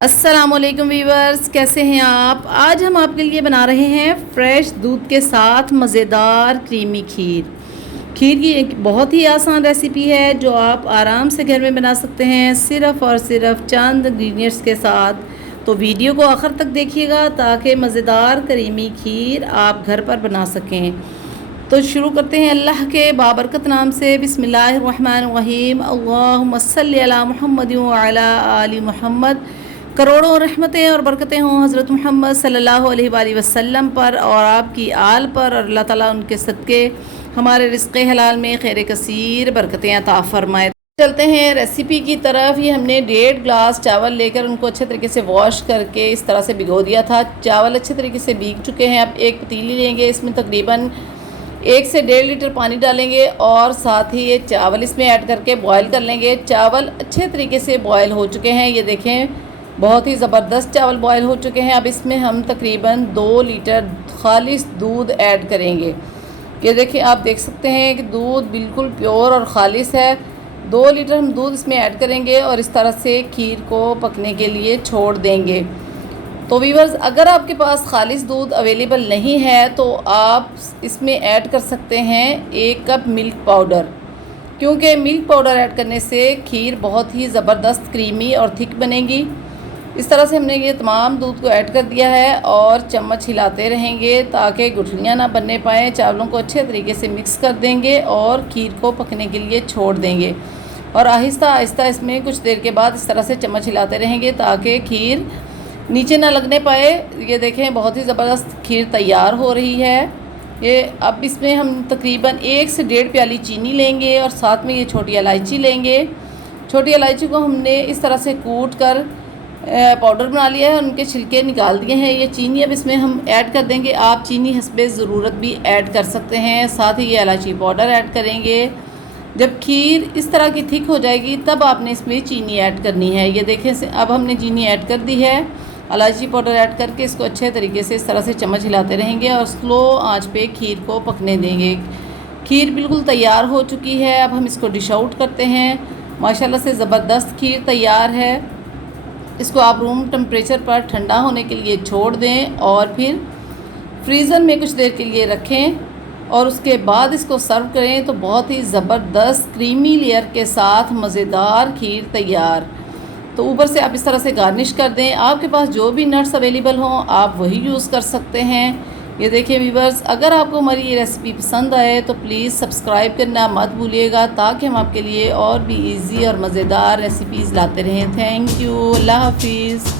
अस्सलामुअलैकुम वीवर्स, कैसे हैं आप। आज हम आपके लिए बना रहे हैं फ्रेश दूध के साथ मज़ेदार क्रीमी खीर। खीर की एक बहुत ही आसान रेसिपी है जो आप आराम से घर में बना सकते हैं सिर्फ़ और सिर्फ चंद इंग्रेडिएंट्स के साथ। तो वीडियो को आखिर तक देखिएगा ताकि मज़ेदार क्रीमी खीर आप घर पर बना सकें। तो शुरू करते हैं अल्लाह के बाबरकत नाम से। बिस्मिल्लाहिर्रहमानिर्रहीम। अल्लाहुम्मा सल्ली अला मुहम्मद व अला आलि मुहम्मद। करोड़ों रहमतें और बरकतें हों हज़रत मोहम्मद सल्लल्लाहु अलैहि वसल्लम पर और आपकी आल पर, और अल्लाह ताला उनके सदक़े हमारे रिज़्क़े हलाल में खैर कसीर बरकतें अता फरमाए। चलते हैं रेसिपी की तरफ। ये हमने 1.5 गिलास चावल लेकर उनको अच्छे तरीके से वॉश करके इस तरह से भिगो दिया था। चावल अच्छे तरीके से भीग चुके हैं। अब एक पतीली लेंगे, इसमें तकरीबन 1 से 1.5 लीटर पानी डालेंगे और साथ ही ये चावल इसमें ऐड करके बॉयल कर लेंगे। चावल अच्छे तरीके से बॉयल हो चुके हैं, ये देखें बहुत ही ज़बरदस्त चावल बॉयल हो चुके हैं। अब इसमें हम तकरीबन 2 लीटर खालिस दूध ऐड करेंगे। ये देखिए, आप देख सकते हैं कि दूध बिल्कुल प्योर और ख़ालिस है। 2 लीटर हम दूध इसमें ऐड करेंगे और इस तरह से खीर को पकने के लिए छोड़ देंगे। तो वीवर्स, अगर आपके पास खालिस दूध अवेलेबल नहीं है तो आप इसमें ऐड कर सकते हैं 1 कप मिल्क पाउडर, क्योंकि मिल्क पाउडर ऐड करने से खीर बहुत ही ज़बरदस्त क्रीमी और थिक बनेगी। इस तरह से हमने ये तमाम दूध को ऐड कर दिया है और चम्मच हिलाते रहेंगे ताकि गुठलियाँ ना बनने पाएँ। चावलों को अच्छे तरीके से मिक्स कर देंगे और खीर को पकने के लिए छोड़ देंगे और आहिस्ता आहिस्ता इसमें कुछ देर के बाद इस तरह से चम्मच हिलाते रहेंगे ताकि खीर नीचे ना लगने पाए। ये देखें, बहुत ही ज़बरदस्त खीर तैयार हो रही है। ये अब इसमें हम तकरीबन 1 से 1.5 प्याली चीनी लेंगे और साथ में ये छोटी इलायची लेंगे। छोटी इलायची को हमने इस तरह से कूट कर पाउडर बना लिया है, उनके छिलके निकाल दिए हैं। ये चीनी अब इसमें हम ऐड कर देंगे। आप चीनी हस्बे ज़रूरत भी ऐड कर सकते हैं। साथ ही ये इलायची पाउडर ऐड करेंगे। जब खीर इस तरह की थिक हो जाएगी तब आपने इसमें चीनी ऐड करनी है। ये देखें, अब हमने चीनी ऐड कर दी है। इलायची पाउडर ऐड करके इसको अच्छे तरीके से इस तरह से चम्मच हिलाते रहेंगे और स्लो आंच पे खीर को पकने देंगे। खीर बिल्कुल तैयार हो चुकी है। अब हम इसको डिश आउट करते हैं। माशाल्लाह से ज़बरदस्त खीर तैयार है। इसको आप रूम टेम्परेचर पर ठंडा होने के लिए छोड़ दें और फिर फ्रीज़र में कुछ देर के लिए रखें और उसके बाद इसको सर्व करें तो बहुत ही ज़बरदस्त क्रीमी लेयर के साथ मज़ेदार खीर तैयार। तो ऊपर से आप इस तरह से गार्निश कर दें। आपके पास जो भी नट्स अवेलेबल हों आप वही यूज़ कर सकते हैं। ये देखिए वीवर्स, अगर आपको हमारी ये रेसिपी पसंद आए तो प्लीज़ सब्सक्राइब करना मत भूलिएगा ताकि हम आपके लिए और भी इजी और मज़ेदार रेसिपीज़ लाते रहें। Thank you. अल्लाह हाफिज़।